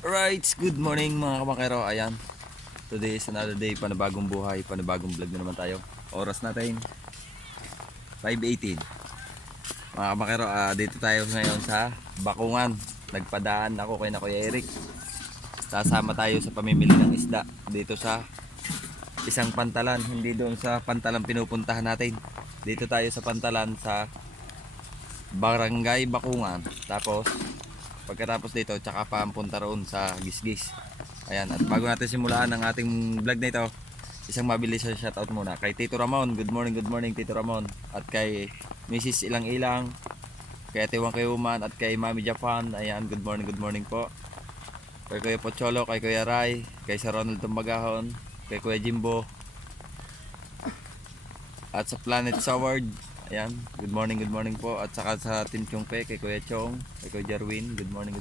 Right, good morning mga kamakero. Ayan, today is another day, panibagong buhay, panibagong vlog na naman tayo. Oras natin 5:18. Mga kamakero, dito tayo ngayon sa Bakungan. Nagpadaan ako kay na Kuya Eric. Sasama tayo sa pamimili ng isda dito sa isang pantalan, hindi doon sa pantalan pinupuntahan natin. Dito tayo sa pantalan sa Barangay Bakungan. Tapos pagkatapos dito, tsaka pa ang punta roon sa Gisgis. Ayan, at bago natin simulaan ang ating vlog na ito, isang mabilis na shoutout muna kay Tito Ramon. Good morning Tito Ramon. At kay Mrs. Ilang Ilang, kay Ate Wang Kayuman, at kay Mami Japan. Ayan, good morning po. Kay Kuya Pocholo, kay Kuya Ray, kay Sir Ronald Tumbagahon, kay Kuya Jimbo, at sa Planet Saward. Ayan, good morning po. At saka sa Team Chongpe, kay Kuya Chong, kay Kuya Jarwin, good morning.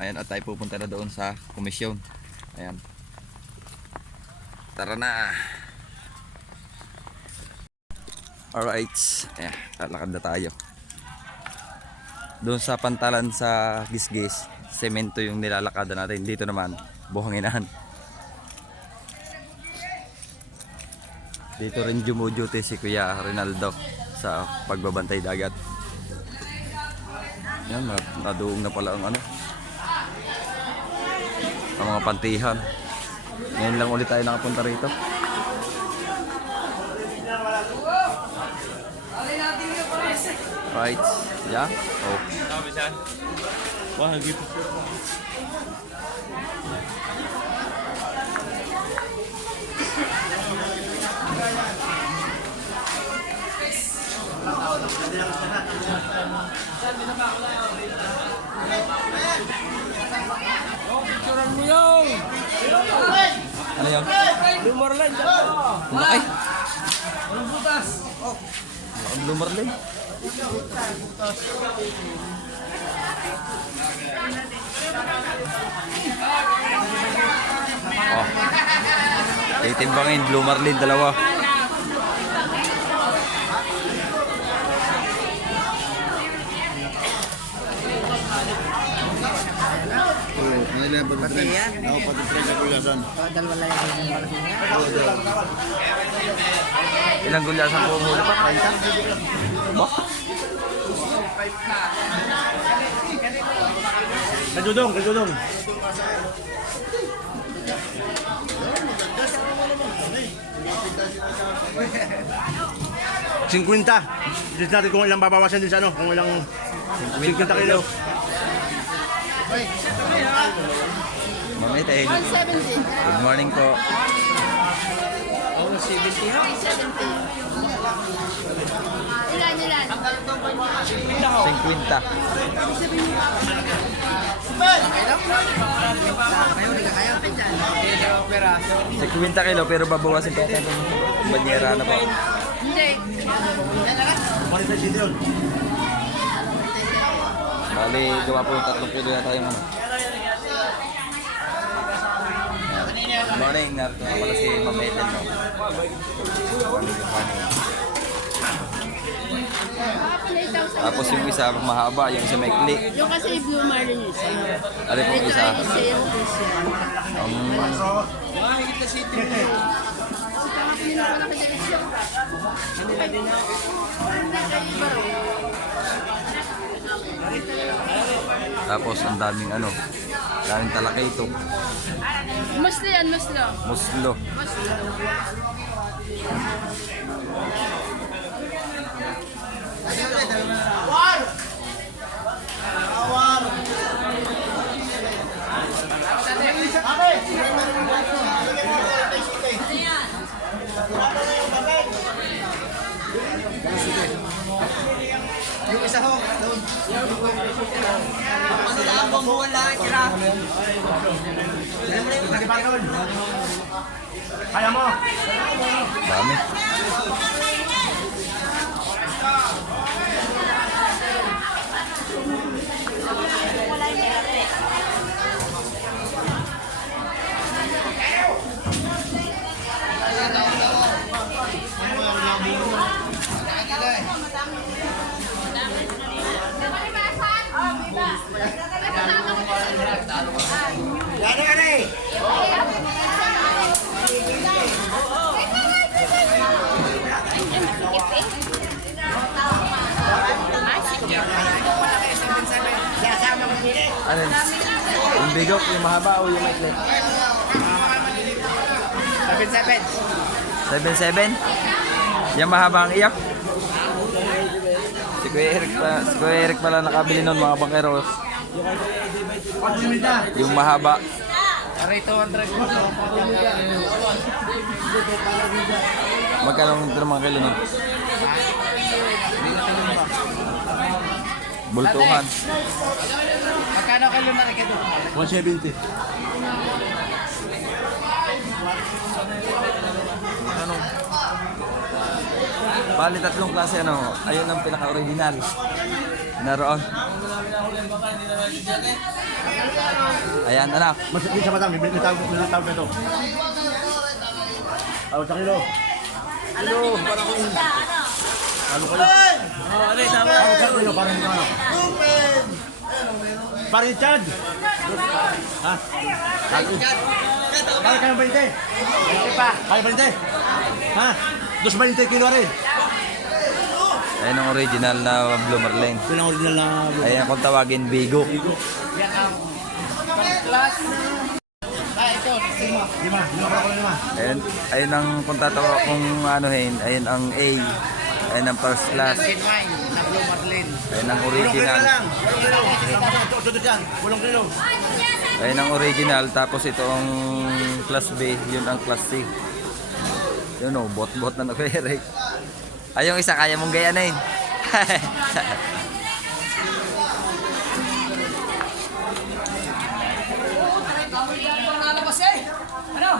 Ayan, at tayo pupunta na doon sa komisyon. Ayan, tara na. Alright, ayan, lalakad na tayo. Doon sa pantalan sa Gisgis, semento yung nilalakada natin. Dito naman, buhanginahan. Dito rin jumuduty si Kuya Rinaldo sa pagbabantay dagat. Yan, naduong na pala ang ang mga pantihan. Ngayon lang ulit tayo nakapunta rito. Right, yeah. Oh. Wah, gitu. Picturean mo yung Ano yan? Lumarlan dyan. Ay! Walang butas. Ang lumarlay. Oh. Titimbangin, Blue Marlin, dalawa. Ako pati sa kulasan. Ilang gulyasan po huli pa? 30? Ba? Kajudong. 50. Dito natin kung ilang babawasan din sa kung ilang 50 kilo. Mami Tail. 170. Good morning po. 70 ha? 370. Ilan? 50. Kaya operaso. 50 kilo pero babawasin pa ito ng banyera na po. Hindi. Bali, gawa po yung 3 kilo na tayong Good morning, pala si Ma'am Eden, no? Tapos yung isa mahaba, yung isa maikli. Yung kasi Blue Marlin isa. Ano po isa? Isa yung Christian. Mahigit na city mo. Kasi pangakunin ko na kadalis yung. Hindi kayo baro. Tapos ang daming daming talakay ito. Muslo yan, muslo. Muslo. Muslo. Yung isa ho, doon. Ano lang, bambuhan lang, tira. Kaya mo. Dami. Yung bigok, yung mahaba o yung maikli? 7-7. 7-7? Yung mahaba ang iyak? Si Kuya Eric pala nakabili nun mga bangkeros. Yung mahaba. Aray, 200 po. Magkano ito mga kilo nun? Bultuhan. Magkano kilo na rin ito? 170. Ano? Bali tatlong klase ano. Ayun ang pinaka-original. Naroon. Ayan anak. Mas hindi sa matang, may tawag na ito. Aw, sa kilo. Kilo, para ko yung... Ano kayo? Aw, sa kilo, para yung ano? Para yung Chad. Ha? Para kayo 20? 20 pa. Kayo 20? Ha? 2.20 kilo rin. Ayan ang original na Blue Marlin. Ito lang original na... Ayan kung tawagin Bigo. Yan ang class. Ito, 5. 5 para ko 5. Ayun ang kung tatawa kung anuhin. Ayun ang A. Ayun ang first class. In mine, na Blue Marlin. Ayun ang 8 kilo original. lang. 8 kilo. Tutut yan. 8 kilo. Ayun ang original. Tapos ito ang class B. Yun ang class C. Yun o, bot-bot na nag-Eric. Ay, yung isa kaya mong gayanin. Nalabas eh! Ano?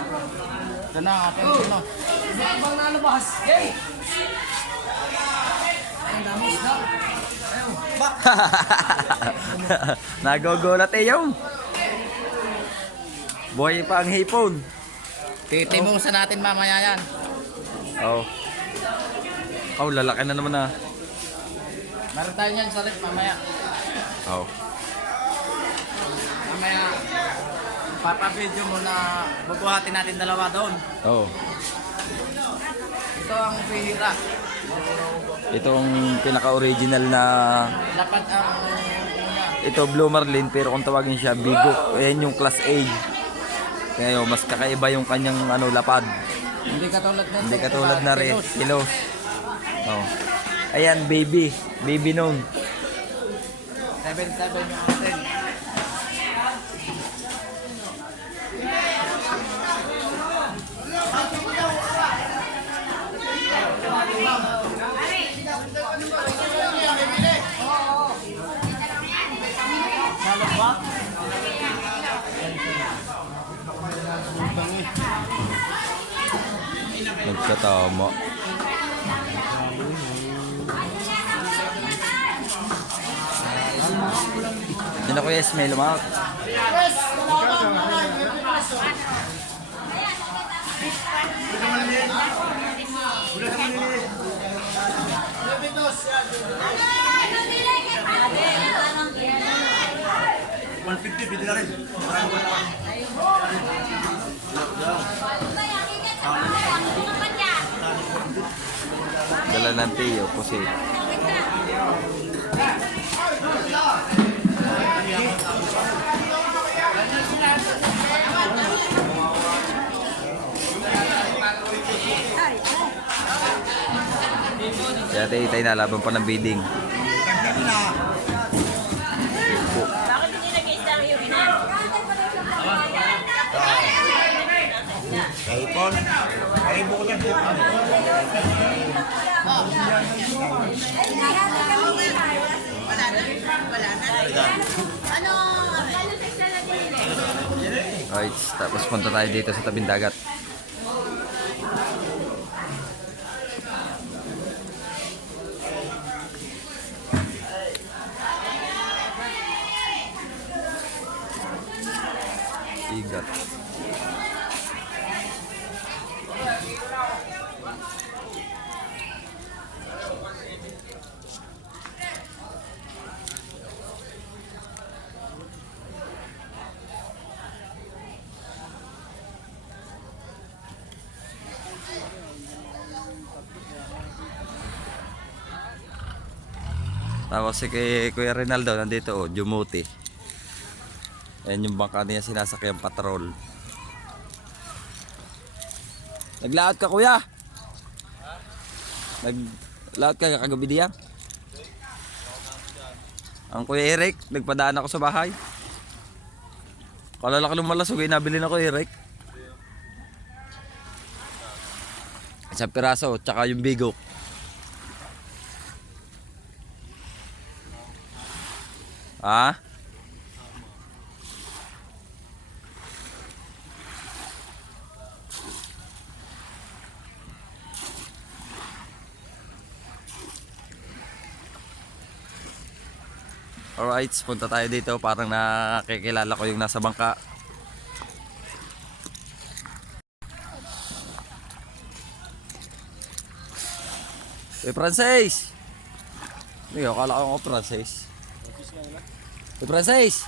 Ito na, ating ano. Bang nalabas? Hey! Ang dami isda. Nagugulat eh yung. Buhay pa ang hipon. Titimusan natin mamaya yan. Oh. Oh, lalaki na naman ah. Meron tayo niyan sa rep mamaya. Oh. Mamaya, papabidyo mo na bubuhatin natin dalawa doon. Oh. Ito ang pihira. Itong pinaka-original na Dapat ang ito Blue Marlin pero kung tawagin siya Bigo. Ayan yung class A. Kaya mas kakaiba yung kanyang ano lapad. hindi katulad nito. Hindi katulad na rin. Kilos. Oh. Ayan, baby. Baby noon. 7-7 yung atin. Nagkatama. Yun na Kuya Ismail, umak. Pwede na rin. Dala ng tiyo, pusit. Kaya tayo nalaban pa ng bidding. Bakit hindi nag-i-star yung ina? Kaipon. Kaibo ko yan. Ano? Magkano sa extra na din? Alright, tapos punta tayo dito sa tabing dagat. Igat. Tapos si Kuya Rinaldo nandito, oh, Jumuti. Ayan yung bangka niya sinasakyan patrol. Naglaot ka kuya? Naglaot ka kagabi diyan? Ang kuya Eric, nagpadaan ako sa bahay. Kalalaki ng malasog, nabili na ko Eric. Isang piraso, tsaka yung bigok. Ah? Alright, punta tayo dito. Parang nakikilala ko yung nasa bangka. Francis! Hindi ko, akala ko ako Francis. Francis!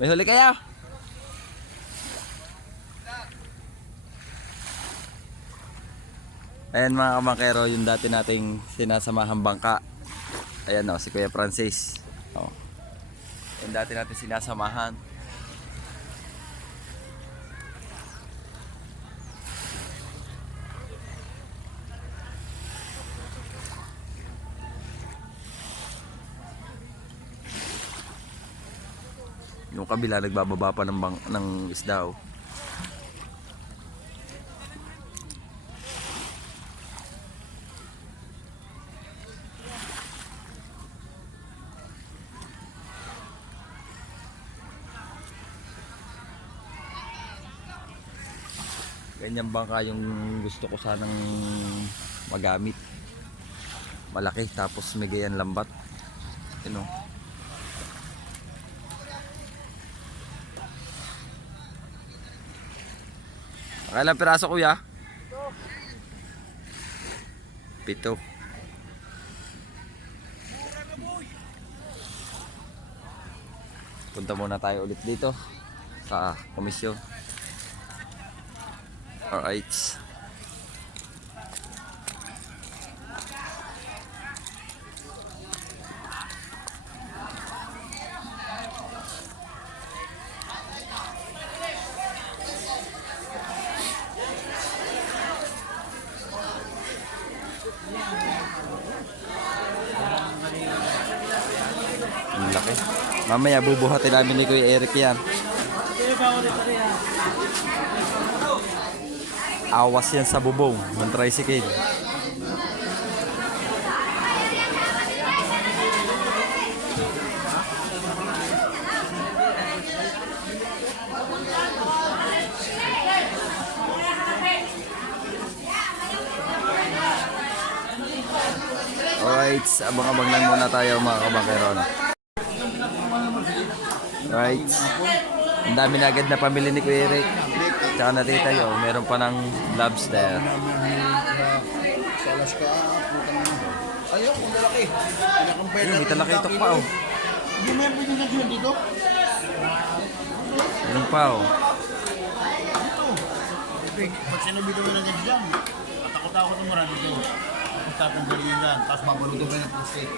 May huli kayo? Ayan mga kamangkero, yung dati nating sinasamahang bangka. Ayan o, si Kuya Francis. O. Yung dati natin sinasamahan. Yung kabila nagbababa pa ng isda o. Ganyan bangka yung gusto ko sanang magamit. Malaki tapos may gayan lambat. You know. Nakailang piraso kuya? 7. Punta muna tayo ulit dito sa komisyon. Alright. Ang laki. Mamaya bubuhatin namin ni Kuya Eric yan. Awas yan sa bubong ng tricycle. Alright, abang-abang lang muna tayo mga kabangkeron. Right. Ang dami na agad na pamili ni Kuya Eric. Tsaka natita yun, meron pa ng lobster. Sa Alaska, ayaw, kung lalaki. Ayun, may talakitok pa oh. Hindi mo yan pwede na dyan dito? Meron pa oh. Pag sinabito mo na dyan, matakot-takot mo marami dito. Tapos tatanggalin yan dyan, tapos babaluto mo yung plastic.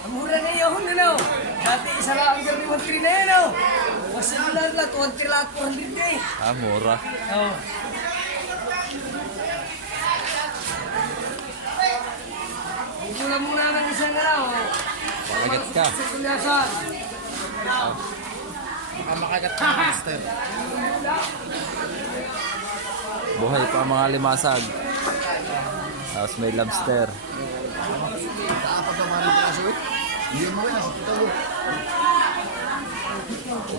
Ang mura ngayon, ano? Dati isa lang ang gabi 1.3 na yan, oh. Kasi lang lang, 2.3 lang, 400 day. Ah, mura. Oh. Mura muna ng isang araw. Pakagat ka. Sa kulyasan. Baka makagat ka ng master. Buhay pa ang mga limasag. Tapos may lobster. Kaapat ang mga nito eh. Hindi mo rin, nasa tutaw.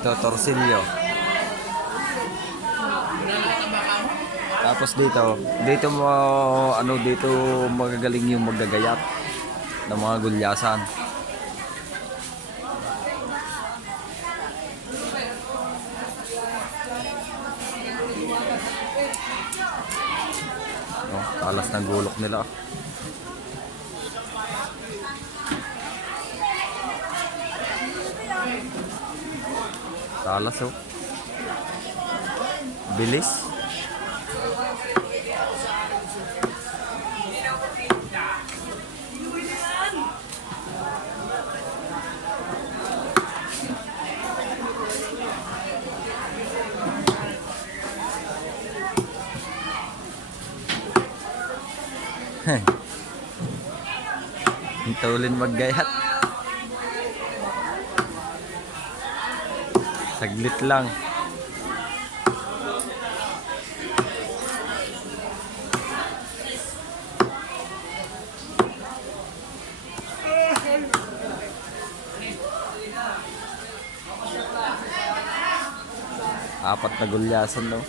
Ito, torsilyo. Tapos dito mo, dito magagaling yung maggagayat ng mga gulyasan. Oh, talas ng gulok nila. Talas oh. Bilis. Hintulin maggayat. Saglit lang. Apat na gulyasan no.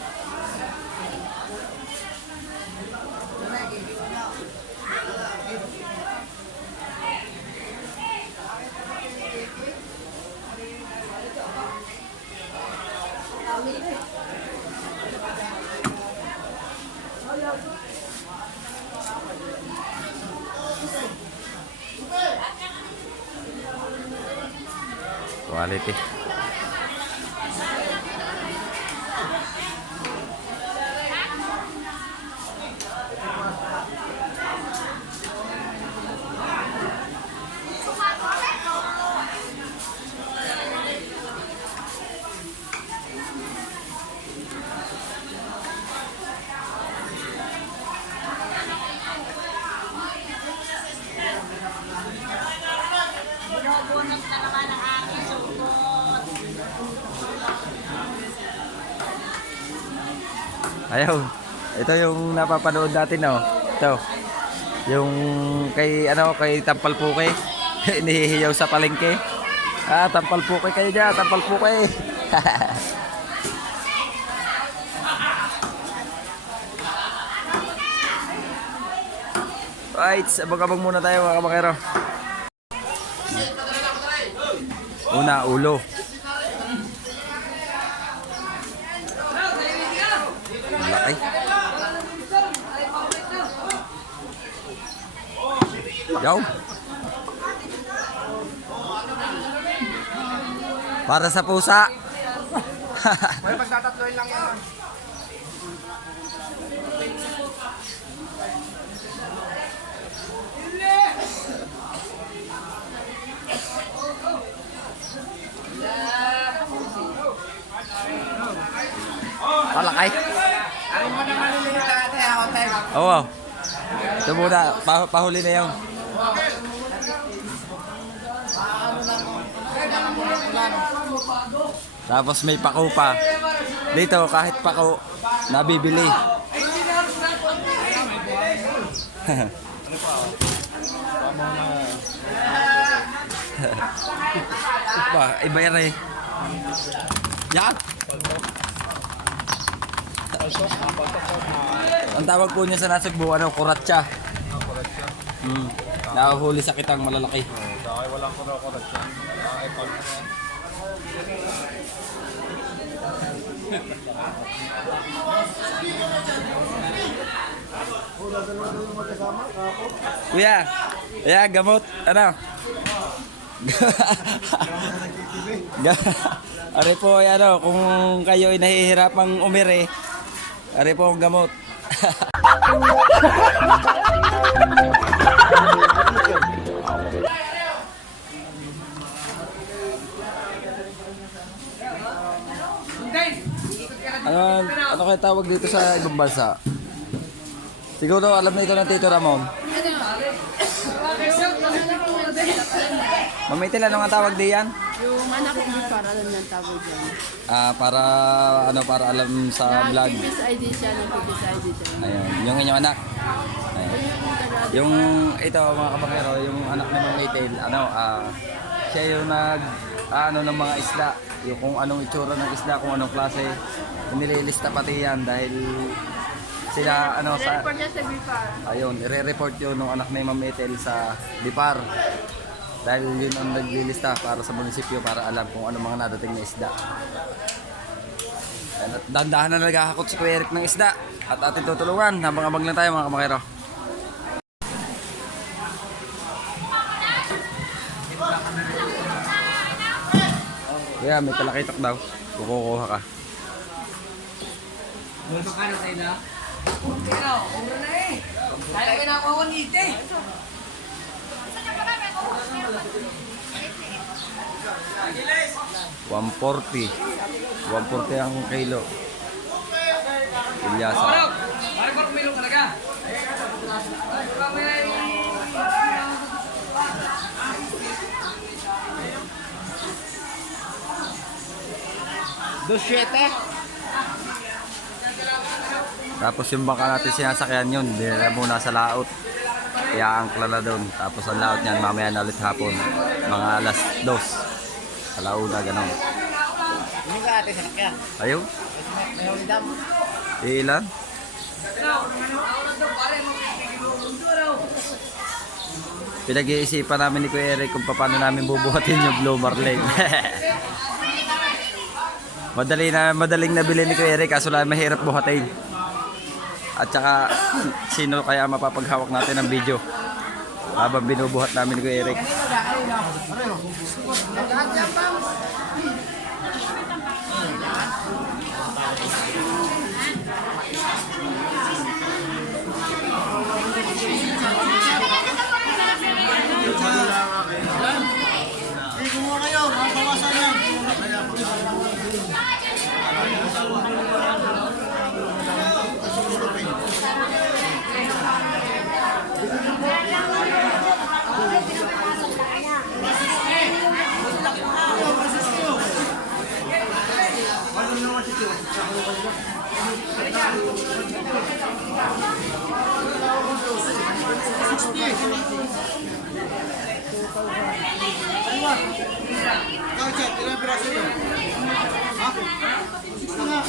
Quality. Binubunot na naman ang aking sugod. Ayaw. Ito yung napapanood natin no. Ito. Yung kay kay Tampal Puke. Inihiyaw sa palengke. Ah, Tampal Puke kayo dyan, Tampal Puke. Right, abang-abang muna tayo mga kamakero. Una, ulo. Malaki. Yaw. Para sa pusa. May pagtatatloin lang yan. Malaki. Ano mo naman yung hotel? Oo. Ito muna, pahuli na yung. Tapos may pako pa. Dito kahit pako, nabibili. Ba, iba yan eh. Yan! Ang tawag po niya sa Nasugbu, kuratsa. Kuratsa. Nahuhuli sa kitang malalaki. Dahil walang kuratsa. Dahil pag... Kuya, gamot, Are po, kung kayo ay nahihirapang umire, are po ang gamot. Ano kaya tawag dito sa ibang bansa? Siguro alam na ito ng Tito Ramon. Mamitil, ano nga tawag diyan? Yung anak ko para alam ng tawag dyan. Para alam sa vlog. PBS ID siya, PBS ID siya. Ayun, yung inyong anak. Ayun. Yung ito mga kabakero, yung anak ni Ma'am Maytel, siya yung ng mga isda, yung kung anong itsura ng isda, kung anong klase, nililista pati yan dahil sila sa Report niya sa BIPAR. ayun, i-report yun ng anak ni Ma'am Ethel sa BIPAR dahil yun ang naglilista para sa munisipyo para alam kung ano mga nadating na isda. At dahan-dahan na naghahakot si Kuya Eric ng isda at ating tutulungan. Habang-abang lang tayo mga kamakero. Kuya, may talakitok daw. Kukuha ka. Magkano tayo na? Pero, mura na eh. Kaya kinakuha ko nito eh. 140. 140 ang kilo. Ilyasa. Parang parang kumilong talaga. Tapos yung bangka natin sinasakyan yun, dinala muna sa laot. Iaangkla na doon. Tapos ang laot niyan mamaya na ulit hapon. Mga alas 2. Sa launa, gano'n. Hindi ka ate sa kaya. Ayun. May ulidam. Ilan? Pinag-iisipan namin ni Kuya Eric kung paano namin bubuhatin yung Blue Marlin. Madaling nabili ni Kuya Eric kaso lang mahirap buhatin. At saka sino kaya mapapaghawak natin ng video habang binubuhat namin ni Kuya Eric. Hindi kumuha kayo. Mabawasan yan. Kachat, ilang piraso yun? Ha? Gusto nga.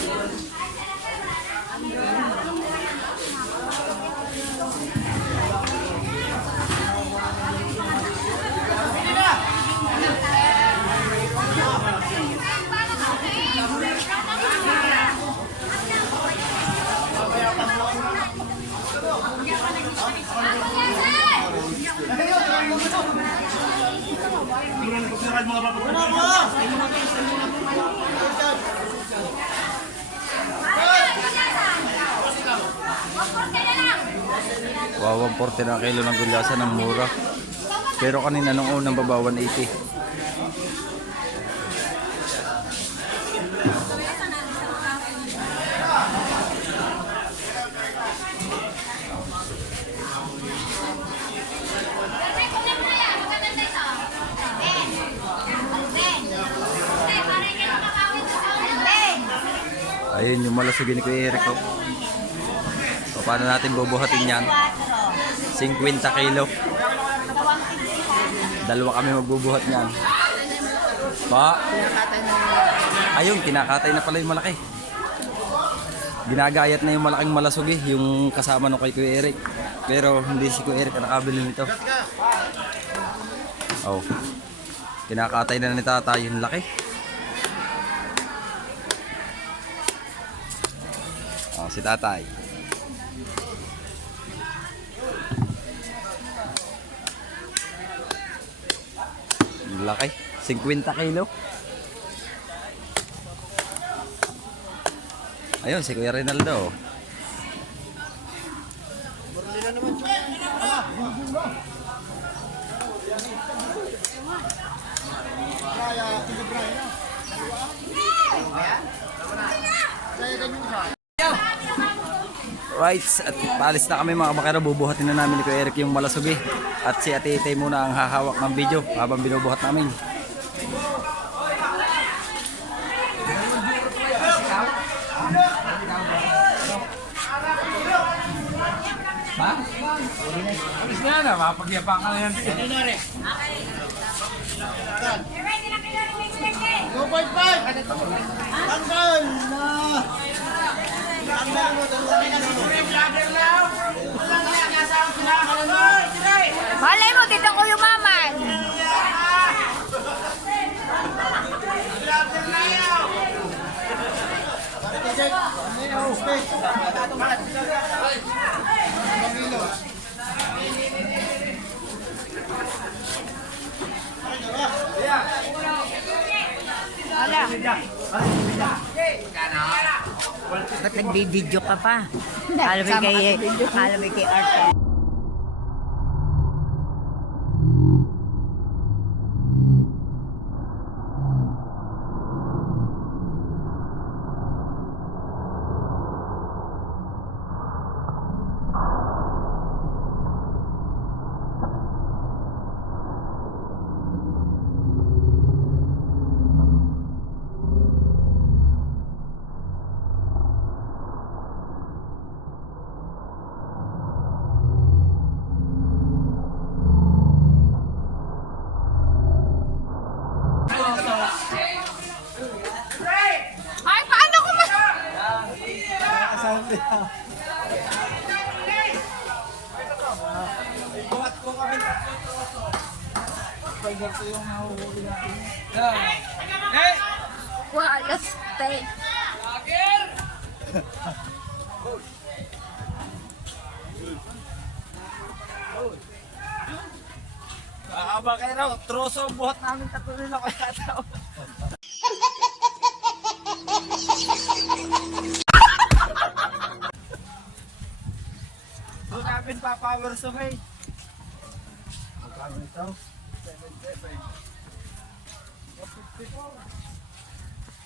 Wow, 140 na kilo ng gulyasan ng mura. Pero kanina nung unang baba 180. Ayun yung malasugin ni Kuya Eric. Oh. So, paano natin bubuhatin yan? 50 kilo. Dalawa kami magbubuhat niyan. Pa? Ayun, kinakatay na pala yung malaki. Ginagayat na yung malaking malasugi, yung kasama nung kay Kuya Eric. Pero hindi si Kuya Eric ang nakabili nito. Oh. Kinakatay na ni tatay yung laki. Oh, si tatay. Laki, 50 kilo. Ayun, si Kuya Rinaldo. Right, at paalis na kami mga bakero. Bubuhatin na namin ni Kuya Eric yung malasugi. At si Ate Itay muna ang hahawak ng video habang binubuhat namin. Ba? Alis na na, mapagyapan ka na yan. 2.5! Tanggal na! Tanggal mo, tanggal na. Malay mo, dito ko yumaman. Ala. Ba't nagbibideo ka pa? Hindi, Alam mo kasama kay, ka sa video. alam mo kay Art. Ay, paano ko ma... Wala steak. Aba kayo raw, troso ang buhat namin tatuloy na kaya daw. Doon namin pa-power sa may. Magkano ito? 7.7.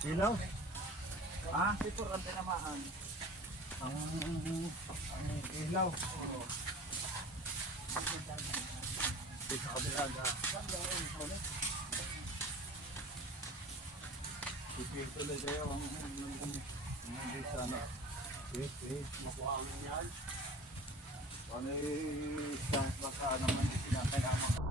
Ilaw? Ah, sipur ang tinamaan. Ang ilaw. Oo. Sa kabila na. Ipil tuloy kayo ang hindi sana. Wait, makuha mo yan. Ano yung baka naman sinakailangan.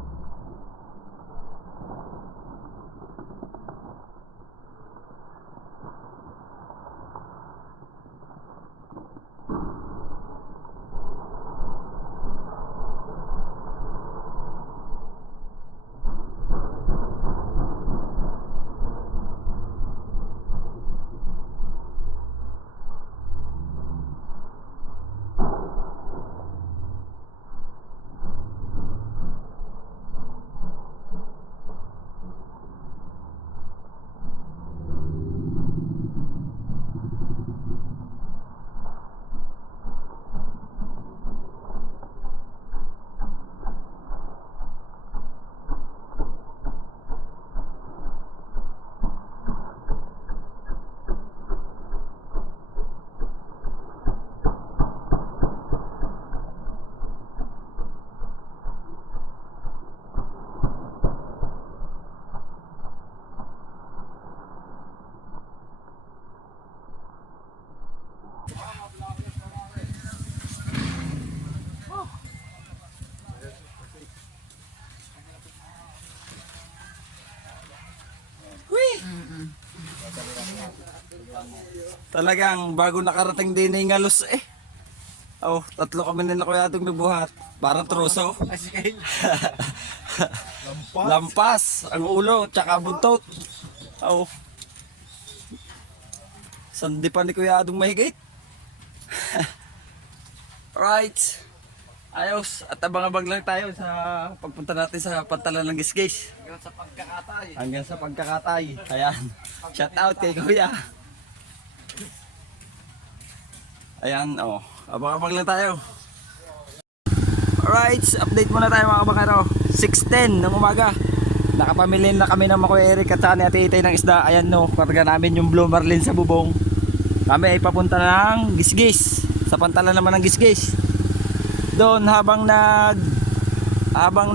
Talagang bago nakarating din yung ngalos eh. Oh, tatlo kami nila kuya itong nagbuhat. Parang troso. Lampas. Ang ulo, tsaka buntot. Oh. Sandi pa ni kuya itong mahigit. Right. Ayos. At abang-abang lang tayo sa pagpunta natin sa pantalan ng gisgis. Hanggang sa pagkakatay. Hanggang sa pagkakatay. Ayan. Shout out kay kuya. Ayan, oh. Abang-abang lang tayo. Alright, update muna tayo mga kabakero. 6:10 ng umaga. Nakapamili na kami ng Makoy Eric at saka ni Ate Itay ng isda. Ayan no, karga namin yung Blue Marlin sa bubong. Kami ay papunta ng Gisgis. Sa pantalan naman ng Gisgis. Doon habang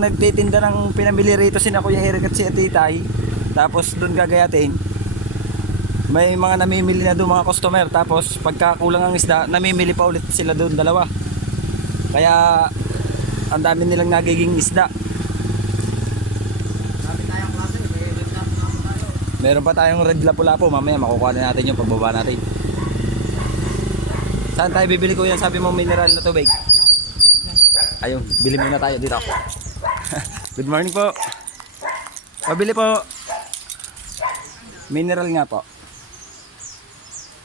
nagtitinda ng pinamili rito si Kuya Eric at si Ate Itay. Tapos doon gagayatin. May mga namimili na doon mga customer. Tapos pagkakulang ang isda, namimili pa ulit sila doon dalawa. Kaya ang dami nilang nagiging isda. Meron pa tayong red lapu-lapu. Mamaya makukuha na natin yung pagbaba natin. Saan tayo bibili ko yan? Sabi mo mineral na tubig. Ayun, bili muna tayo dito. Good morning po. Pabili po. Mineral nga po.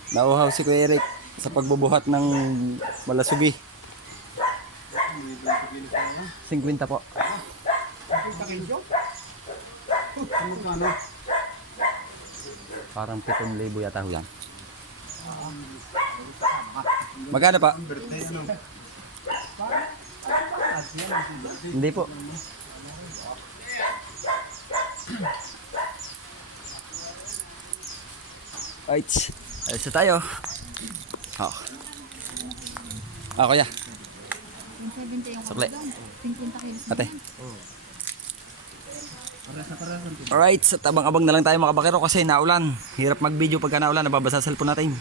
Nauhaw si Kuya Eric sa pagbubuhat ng malasugi. 50 po. Parang 7,000 yata ho yan. Magkano pa? Hindi po. Right. Ayos na tayo. Oh. Ah, kuya. Yung 70 yung Sukli. 50 kilos. Ate. Alright, so tabang-abang na lang tayo mga kabakero kasi naulan. Hirap mag-video pagka naulan, nababasa sa cellphone natin.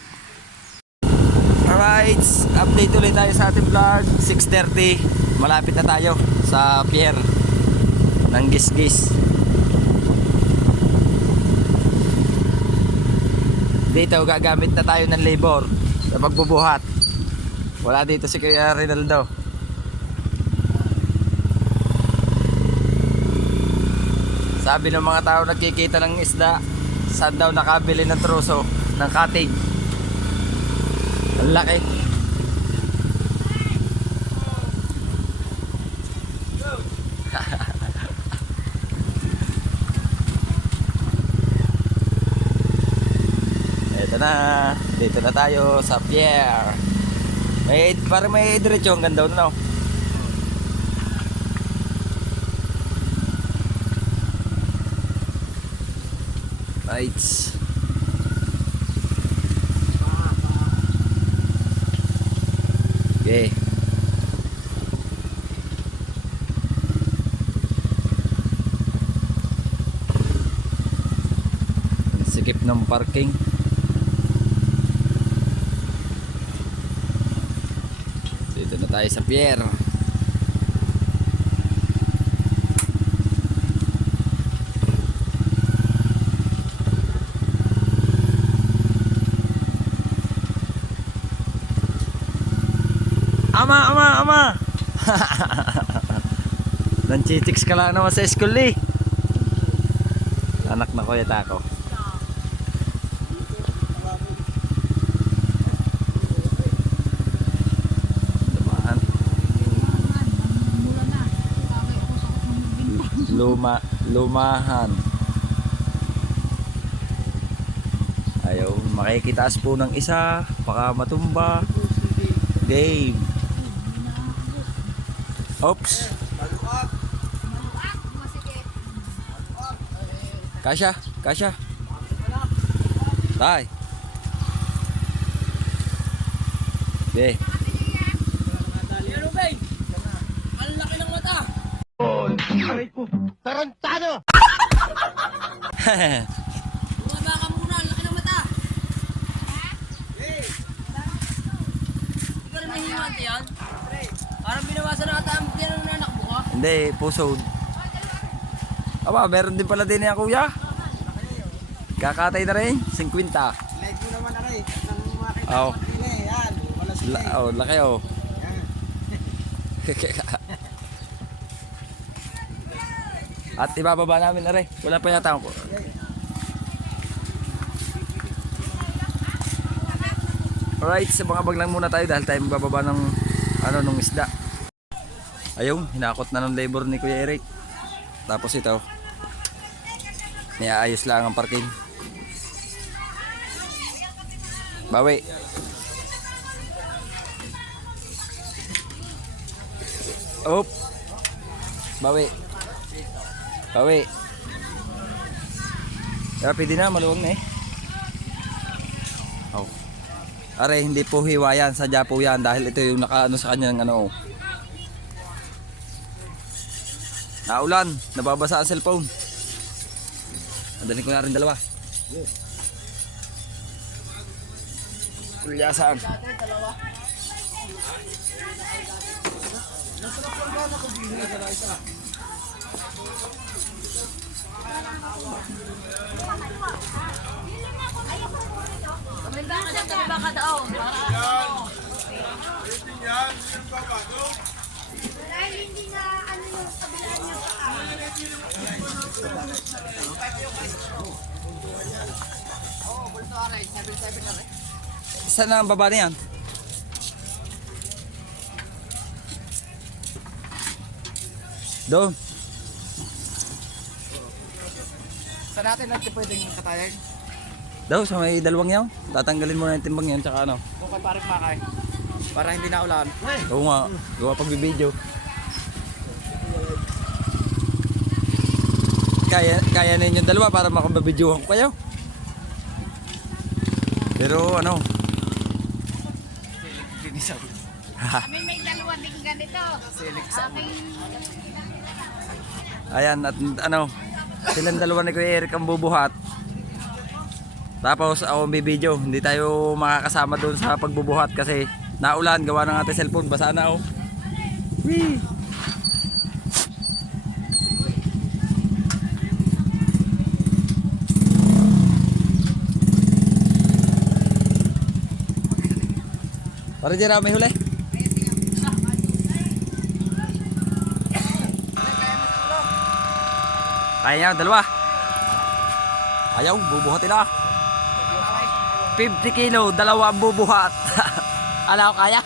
Alright, update ulit tayo sa ating vlog. 6:30, malapit na tayo sa pier ng Gisgis. Dito gagamit na tayo ng labor sa pagbubuhat. Wala dito si Kuya Rinaldo. Sabi ng mga tao nagkikita ng isda, saan daw nakabili ng troso ng katig. Ang laki. Ito na, dito na tayo sa pier. Parang may diretso hanggang doon, no? Right. Okay. Sikip ng parking. Dito na tayo sa pier. Ama! Nanchitiks ka lang naman sa school eh. Anak na kuya tako. Lumahan. Mula na. Kaway ako sa kumbing. Lumahan. Ayaw, makikitaas po ng isa. Baka matumba. Game. Oops. Kasya. Tay. Okay. Ang laki ng mata. Bumaba ka muna, ang laki ng mata. Hindi ka rin mahihiwante yan? Parang binawasan na ata ang tiyan ng nanak mo ka. Hindi, pusod. Aba, meron din pala din yan kuya. Kakatay na rin, 50. Like mo naman ako eh. Nang makita Oh. nila eh. Yan. Wala sila eh. Oh, laki oh. At ibababa namin na rin. Wala pa yata ako. Alright, sa mga bag lang muna tayo dahil tayo bababa ng nung isda. Ayun, hinakot na ng labor ni Kuya Eric. Tapos ito, niaayos lang ang parking. Bawi. Op. Bawi. Pero pwede na, maluwag na eh. Oh. Are, hindi po hiwayan, sadya po yan dahil ito yung nakaano sa kanya ng ano. Naulan, nababasa ang cellphone. Andalin ko na rin dalawa. Kulyasaan. Baka daw. Dahil hindi na ano yung kabilaan niya pa. Saan na ang baba na yan? Doon. Sa natin natin pwedeng katayan. Daw, sa may dalawang yaw. Tatanggalin mo na yung timbang yan, tsaka ano. Okay, parang makay. Para hindi na ulan. Oo nga, gawa pagbibideo. Kaya ninyo dalawa para makababidyohan ko kayo. Pero ano, Kami may dalawa din ganito. Aking ayan at ano, silang dalawa ni Kuya Eric ang bubuhat. Tapos ako ang bibidyo. Hindi tayo makakasama doon sa pagbubuhat kasi naulan, gawa ng ating cellphone, basa na oh. Whee! Para dyan may huli. Kaya niya, dalawa. Ayaw, bubuhat nila. 50 kilo, dalawa ang bubuhat. Ano, kaya?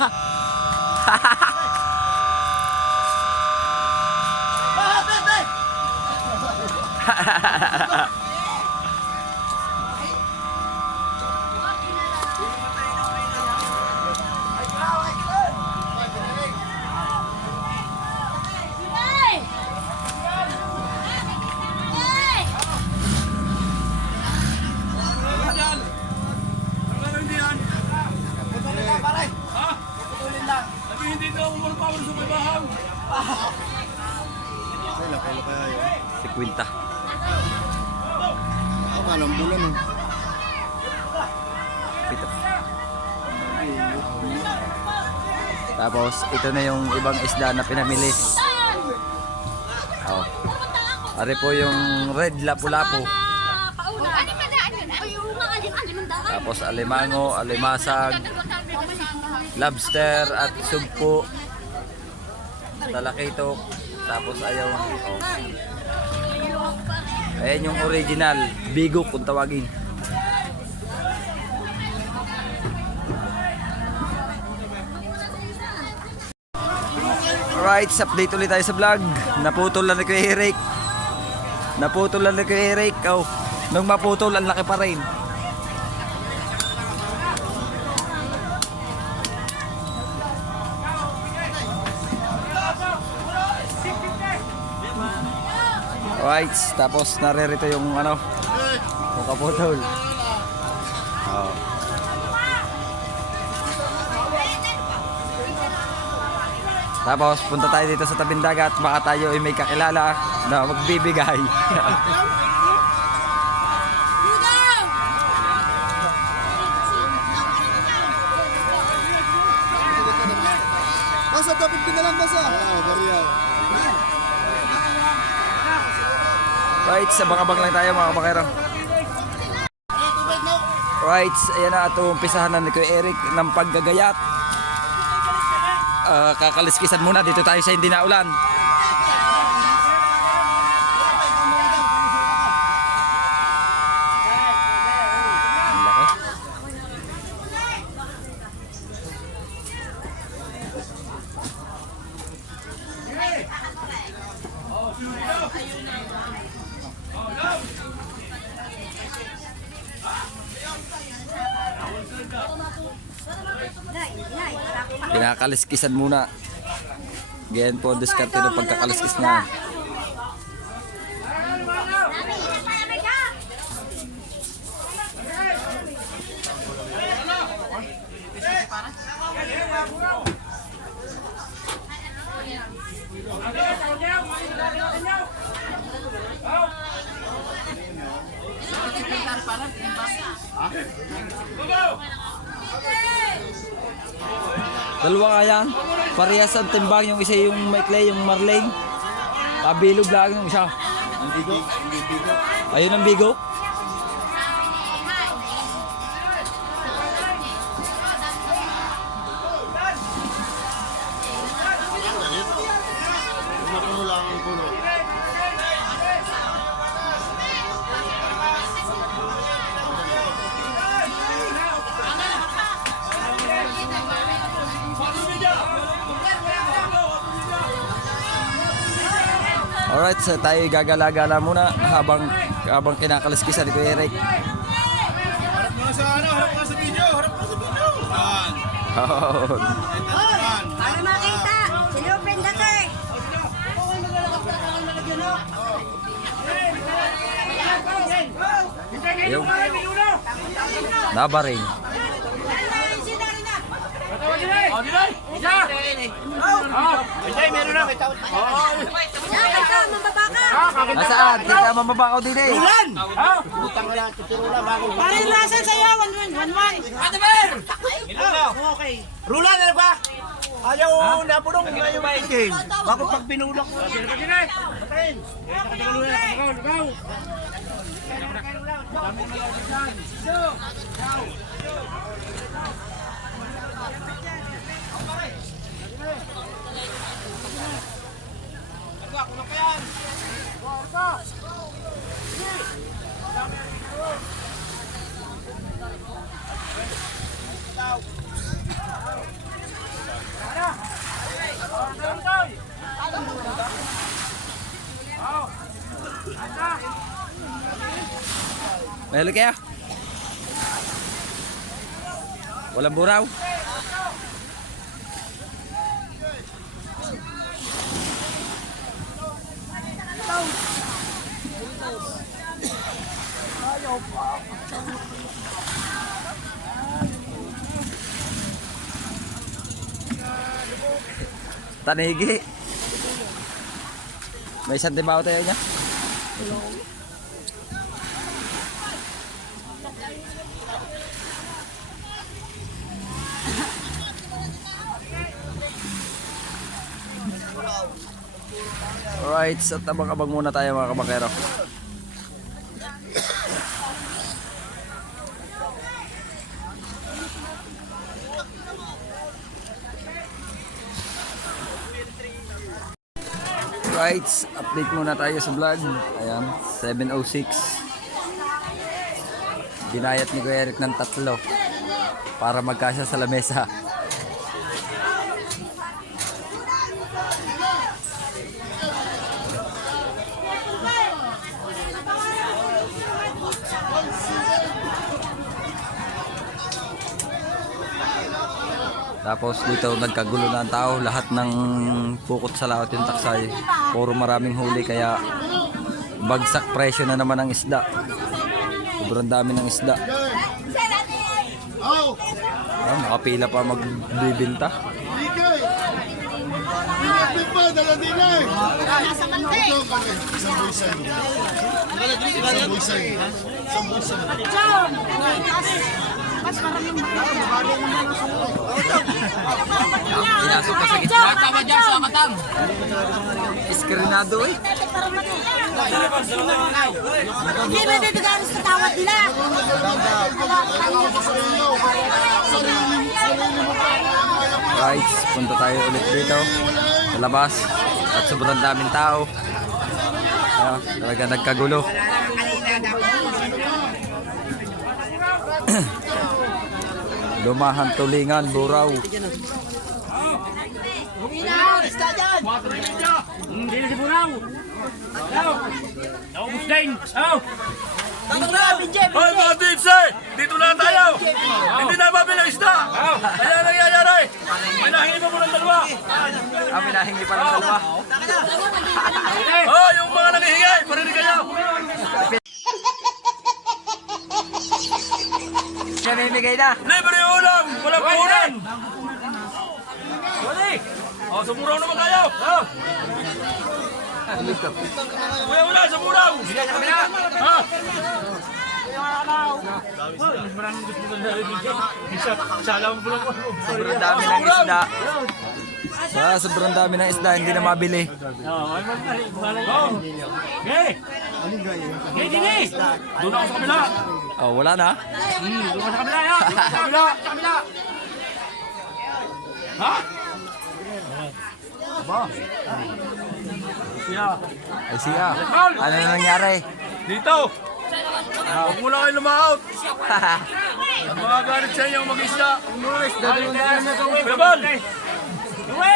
Kailan kaya yun? 50. Ako kalang bulan eh. Pito. Tapos ito na yung ibang isda na pinamili. Oh. Ari po yung red lapu-lapu. Tapos alimango, alimasag, lobster at sugpo. Talakitok. Tapos ayaw. Oh. Ayan yung original, bigok kung tawagin. Alright, update ulit tayo sa vlog. Naputol lang ni Kuya Eric. Naputol lang ni Kuya Eric. Oh, nung maputol, ang laki pa rin. Alright, tapos naririto yung ano, yung kaputol. Oh. Tapos punta tayo dito sa tabing dagat, baka tayo ay may kakilala na magbibigay. Basa, topic ko na lang basa. Bariya. Right, sa bangabang lang tayo mga kabakero. Right, ayan na ito, umpisahan na ni Kuya Eric ng paggagayat. Kakaliskisan muna, dito tayo sa hindi na ulan. Ang laki. Kinakaliskisan muna. Ganyan po, diskarte ng pagkakaliskis niya. Dalawa nga yan. Parehas ang timbang, yung isa yung maikli, yung marlin. Kabilog lang yung isa. Ang bigo? Hindi bigo. Ayun ang bigo. Mapuno lang ang puno. Alright, so tayo gagala-gala muna habang kinakaliskisan ni Kuya Eric. sa ano, harap ka sa video, harap ka sa video. Yan. Oh. Yan. Para makita. Sinupin dati. Yung nabaring. Ikaw, mababa ka. Nasaan? Di ka mamabakaw din eh. Parilasan sa'yo, 1-1. Ate Ber! Okay. Rulan, ano ba? Ayaw na po nung ayaw maigin. Bakit pag pinulak ko? May huli kaya? Walang buraw? Tanigi. May isang dibaw tayo niya. Alright, so tabang-abang muna tayo mga kabakero. Right, update muna tayo sa vlog. Ayan, 7:06. Binayat ni Kuya Eric ng 3 para magkasya sa lamesa. Tapos dito nagkagulo na ang tao, lahat ng bukod sa laot yung taksay. Puro maraming huli kaya bagsak presyo na naman ang isda. Sobrang dami ng isda. Ayan, nakapila pa magbibinta. Nasa mante. Mas maraming Pinasok pa sa gitna. Tama dyan sa katang. Iskrinado eh. Hindi ba nagagalos sa tawad nila? Right, punta tayo ulit dito sa labas at sobrang daming tao. Talaga nagkagulo. Lumahan, tulingan, buraw. Hindi na si Buraw. Naubos din. Hoy mga Dipsy! Dito na tayo! Hindi na mabilang isda! Kaya nangyayari! May nahingi pa mo ng dalawa! Amin nahingi pa ng dalawa. Oh, yung mga nangihingi! Parinig kayo! Namimigay na. Libre yung ulam! Walang puhunan! Wali! Oh, sumuraw naman kayo! Oh! Kuya wala, sumuraw! Ha? Sobrang dami ng isda. Sobrang dami ng isda, hindi na mabili. Gay! Gay, Gay! Doon ako sa kabila! Oh, wala na. Doon ka sa kabila, ya! Sa kabila! Sa kabila! Ha? Ay siya. Ano na nangyari? Dito! Huwag mo na kayo lumaot! Mga galit sa inyo mag-isda! Bebal! Uwe!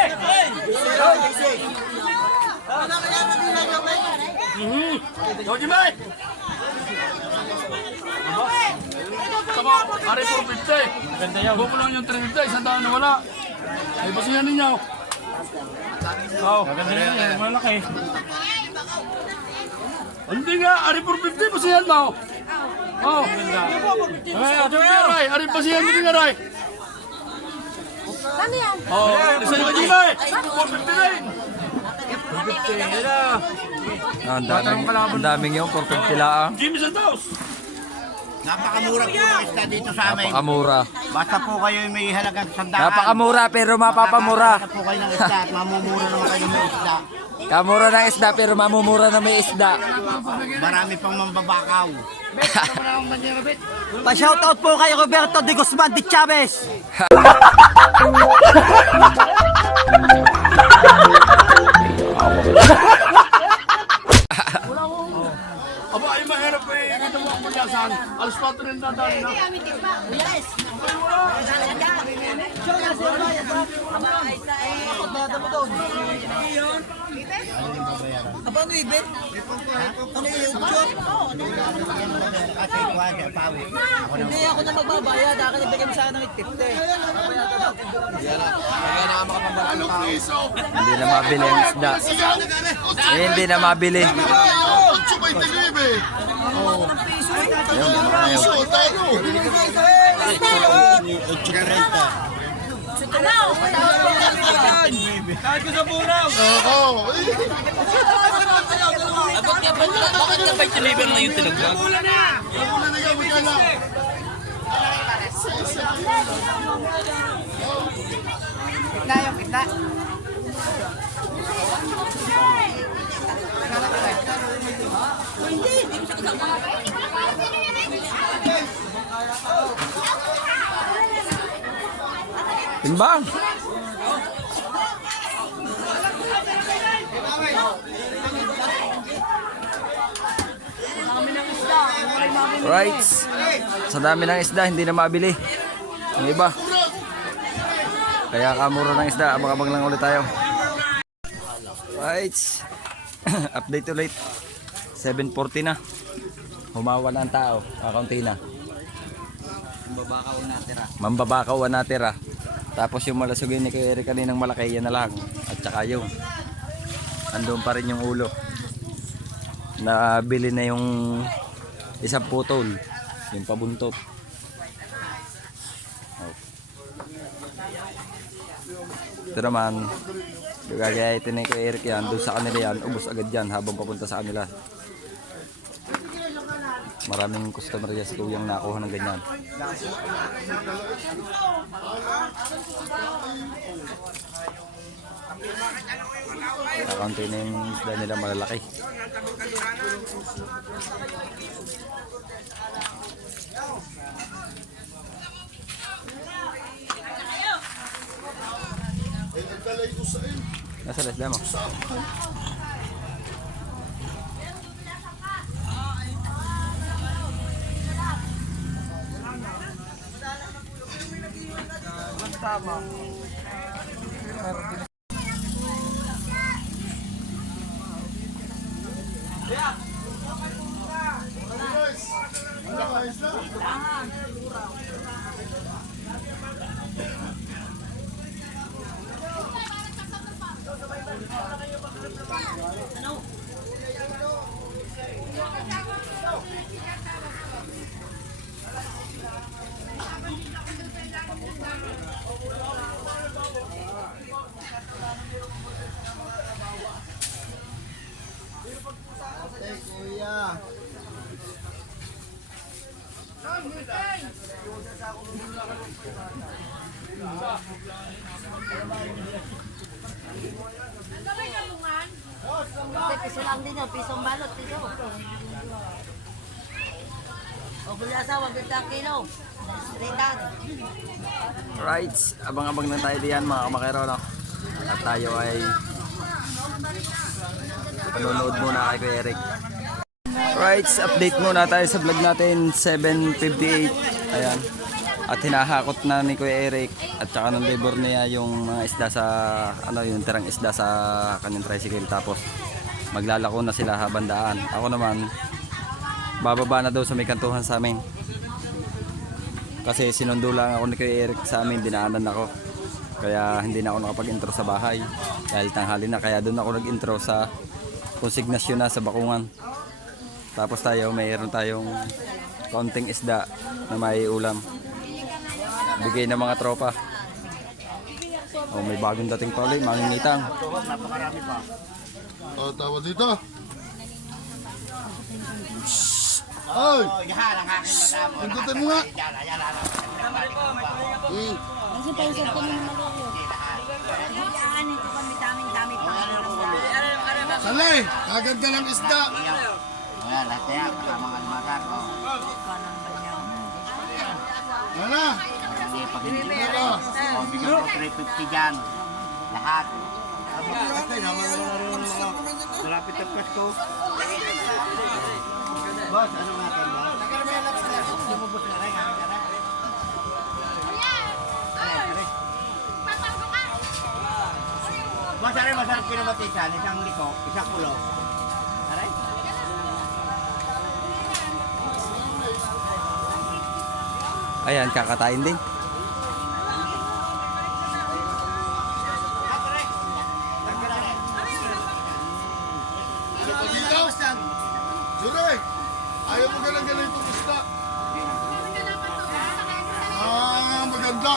Joji May! Tama, ari 450. Maganda yan. Buko lang yung 350, isang daan na wala. Ay, basihan ninyo. Oo. Maganda yan, malaki. Hindi nga, ari 450, basihan mo. Oo. Ay, ito nga, Ray. Ari basihan mo din nga, Ray. Ano yan? Oo, isa yung kajima eh. 450 rin. Ang daming yun, 450 lang. Jimmy Santos. Napakamura po ang isda dito sa amin. Napakamura. Basta po kayo may halagang sandaan. Napakamura pero mapapamura. Basta po kayo ng isda at mamumura naman kayo ng isda. Kamura ng isda pero mamumura na may isda. Marami pang mambabakaw. Pa-shoutout po kay Roberto de Guzman de Chavez. Aba, ay mahirap eh. Ito mo ang pagyasan. Alas 4 rin dadali na. Yes. Ano ibig? Ano yung joke? Kasi kuha pawi. Hindi ako na magbabayad. Ako na bigyan mo sa akin ng 50. Hindi na mabili ang isda. Hindi na mabili. Kahit ko sa buraw. Bakit ka ba deliver na yung tinagdag? Timbang. Right. Sa dami ng isda, hindi na mabili. Ang iba. Kaya kamura ng isda, abang-abang lang ulit tayo. Right. Update ulit. 7:40 na. Humawa na ang tao. Kaunti na. Mambabakaw ang natira. Tapos yung malasugin ni Kuya Eric kaninang malaki, yan na lang. At saka yung andun pa rin yung ulo. Nabili na yung isang putol. Yung pabuntot. Oh. Ito naman, yung gagayitin ni Kuya Eric yan, doon sa kanila yan, ubos agad yan habang papunta sa kanila. Maraming customer yan sa kuyang nakuha ng ganyan. Nakaunti na yung isda nila malalaki. Nasa isda mo? Piso lang din yun, pisong balot, piso. O kulyasa, 150 kilo. Ritan. Right, abang-abang na tayo diyan mga kamakero, no? At tayo ay panonood muna kay Kuya Eric. Right, update muna tayo sa vlog natin, 7:58. Ayan. At hinahakot na ni Kuya Eric at saka ng labor niya yung mga isda sa yung tirang isda sa kanyang tricycle, tapos maglalako na sila habang daan. Ako naman bababa na daw sa may kantuhan sa amin. Kasi sinundo lang ako ni Kuya Eric sa amin, dinaanan ako. Kaya hindi na ako nakapag-intro sa bahay. Dahil tanghali na, kaya doon ako nag-intro sa konsignasyon na sa Bakungan. Tapos mayroon tayong kaunting isda na may ulam. Bigay ng mga tropa. Oh, may bagong dating pa ulit, manginitang. Oh, tawag dito. Ay! Oh, yan ang aking madamo. Pindutin mo nga. Kasi pa yung sarili ng malayo. Salay! Kaganda ng isda. Ayan, lahat na yan. Kasama nga lumatak. Wala. Hindi, pag hindi mo. O, bigyan ko 350 dyan. Lahat. Malapit ang Pasko. Boss, ano nga tayo ba? Lumabos na rin. Boss, aray, masarap pinamatisan. Isang liko, isang kulo. Aray? Ayan, kakatain din. Ano pa dito? Jure! Ayaw mo galang-galang itong isda. Maganda.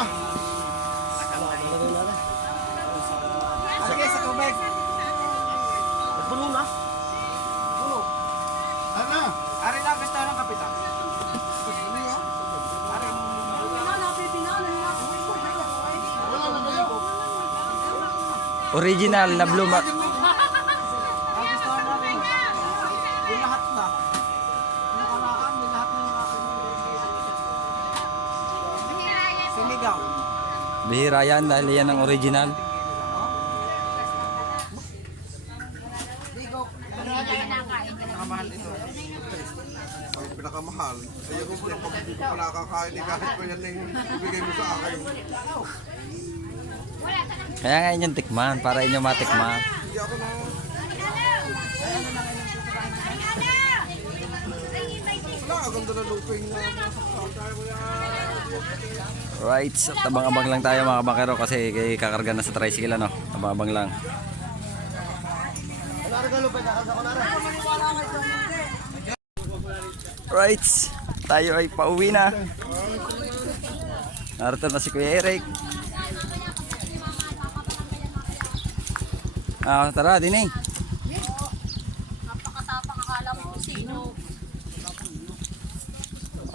Sige, sa tubig. Puno na. Puno. Ano? Ari na gusto ng kapitan. Wala na kayo. Original na blue ma... Yung lahat na. Yung kalaan, yung lahat na sinigaw. Bihira yan dahil yan ang original. Ang pinakamahal. Ayaw ko pala pag hindi ko pa nakakain eh, kahit pa yan yung ibigay mo sa akin. Kaya nga inyong tikman, para inyong matikman. Hindi ako na... Wala, ang ganda na luping na masaksak tayo kuya. Right, so tabang-abang lang tayo mga bakero kasi kakarga na sa tricycle ano. Tabang-abang lang. Right, tayo ay pauwi na. Narito na si Kuya Eric. Tara din eh. Napakatapang akala mo kung sino.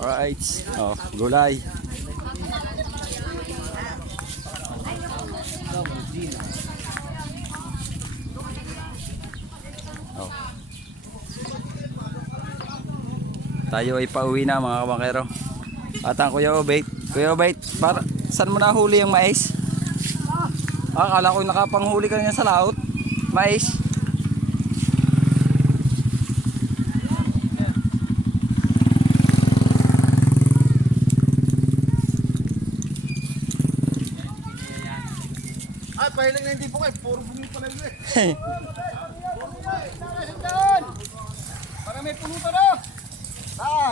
Alright, oh, gulay. Oh. Tayo ay pauwi na mga kabakero. At ang Kuya Obait, para saan mo nahuli yung mais? Akala ko nakapanghuli ka niya sa laot. Mais. Ay, pahiling na hindi po kayo. Puro bumi pa lang eh. Para may pulutan na.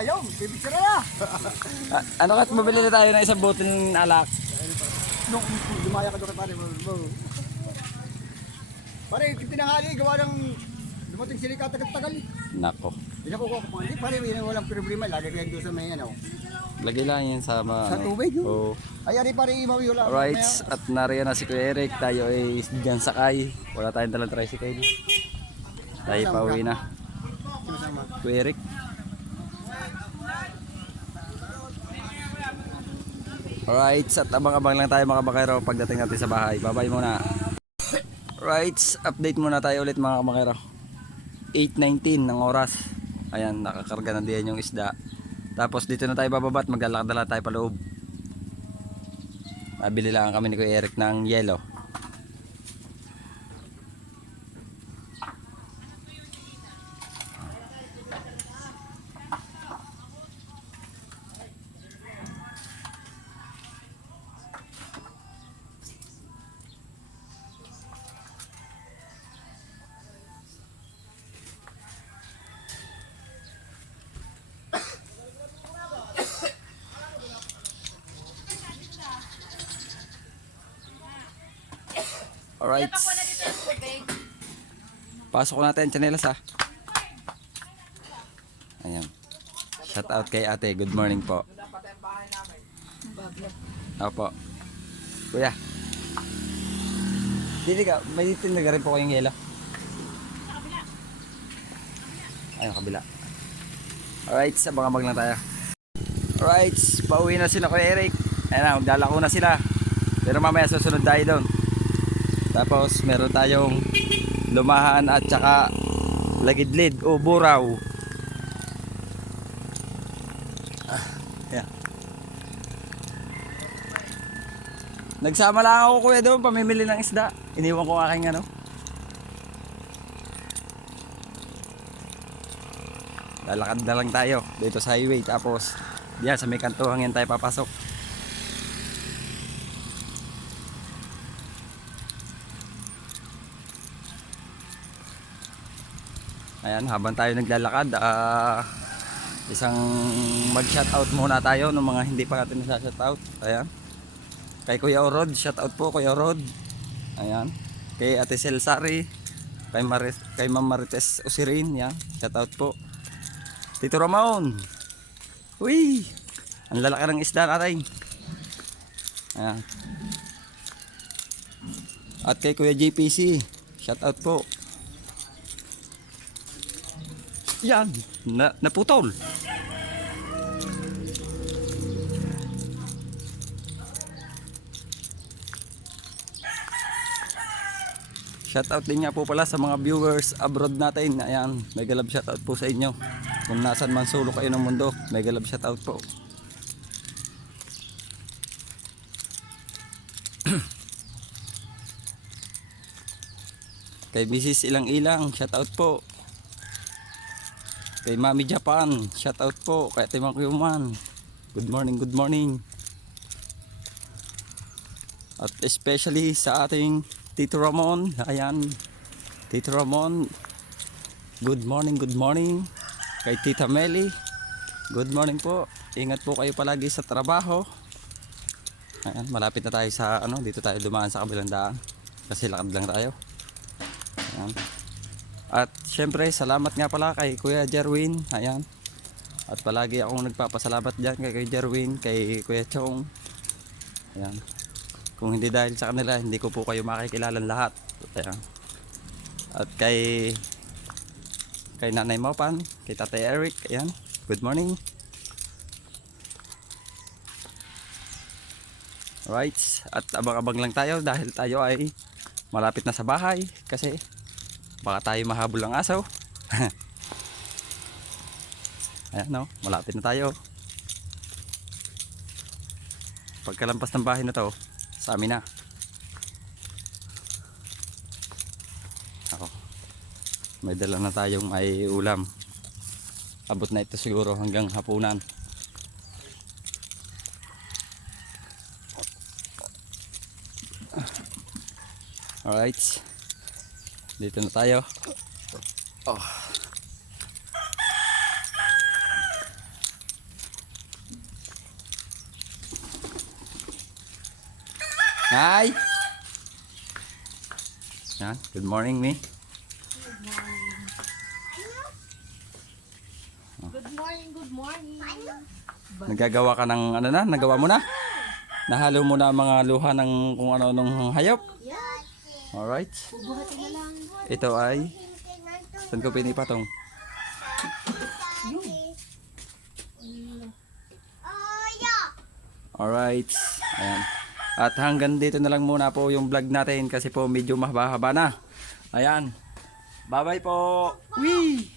Yun. Bibisira na. Ano kat mabili na tayo ng isang bote ng alak? Nung lumaya ka doon kay pare mo. Pare, tinanghali, gawa ng dumating sila katagal-tagal. Nako. Hindi na po ako kumandi. Pare, walang problema. Lagi kayo doon sa may ano. Lagi lang yan sa Sa tubig, yun. Oh. Ay, ari pare, imawi wala. Alright, at nariyan na si Kuya Eric. Tayo ay dyan sakay. Wala tayong dalang tricycle. Tayo pa uwi na. Kuya Eric. Alright, at abang-abang lang tayo mga kabakero pagdating natin sa bahay. Bye-bye muna. Right, update muna tayo ulit mga kabakero. 8:19 ng oras. Ayan, nakakarga na din yung isda. Tapos dito na tayo bababa at maglalakad tayo pa loob. Nabili lang kami ni Kuya Eric ng yelo. Alright. Pasok natin ang chanelas ha. Ayan. Shout out kay ate. Good morning po. Opo. Kuya. Dili ka. May tindaga rin po kayong yelo. Ayun, kabila. Alright. Abang-abang lang tayo. Alright. Pauwi na sila kay Eric. Ayan na. Maglalako na sila. Pero mamaya susunod tayo doon. Tapos meron tayong lumahan at saka lagidlid o buraw. Yeah. Nagsama lang ako kuya doon pamimili ng isda. Iniwan ko aking ano. Lalakad na lang tayo dito sa highway tapos diyan sa may kantuhan yan tayo papasok. Ayan, habang tayo naglalakad, isang mag-shoutout muna tayo ng mga hindi pa natin nasa-shoutout. Ayan. Kay Kuya Orod, shoutout po Kuya Orod. Ayan. Kay Ate Selsari, kay Ma'am Marites Usirin, yan. Shoutout po. Tito Ramon. Uy! Ang lalaki ng isda natin. Ayan. At kay Kuya JPC, shoutout po. Yan, naputol. Shoutout din nga po pala sa mga viewers abroad natin. Ayan, mega love shoutout po sa inyo. Kung nasan man sulok kayo ng mundo, mega love shoutout po. Kay Mrs. Ilang-ilang, shoutout po. Kay Mami Japan, shoutout po. Kay Timang Kuyuman, good morning, good morning. At especially sa ating Tito Ramon. Ayan, Tito Ramon, good morning, good morning. Kay Tita Meli, good morning po. Ingat po kayo palagi sa trabaho. Ayan, malapit na tayo sa ano, dito tayo dumaan sa kabilang daan. Kasi lakad lang tayo. Ayan. At syempre salamat nga pala kay Kuya Jerwin. Ayan. At palagi akong nagpapasalamat dyan kay Kuya Jerwin, kay Kuya Chong. Ayan. Kung hindi dahil sa kanila, hindi ko po kayo makikilala lahat. Ayan. At kay Nanay Mopan, kay Tatay Eric. Ayan. Good morning. Alright. At abang-abang lang tayo dahil tayo ay malapit na sa bahay. Kasi baka tayo mahabol ng aso. Ayan no, malapit na tayo. Pagkalampas ng bahay na to, sa amin na. Ako, may dala na tayong may ulam. Abot na ito siguro hanggang hapunan. Alright, dito na tayo. Oh. Hi. Yan, good morning, Mi. Good morning, good morning. Nagagawa ka ng ano na? Nagawa mo na? Nahalo mo na ang mga luha ng kung ano nung hayop? Alright. Bubuhatin na lang. Ito ay saan ko pinipatong? Alright. Ayan. At hanggang dito na lang muna po yung vlog natin kasi po medyo mahaba-haba na. Ayan. Bye bye po. Wee!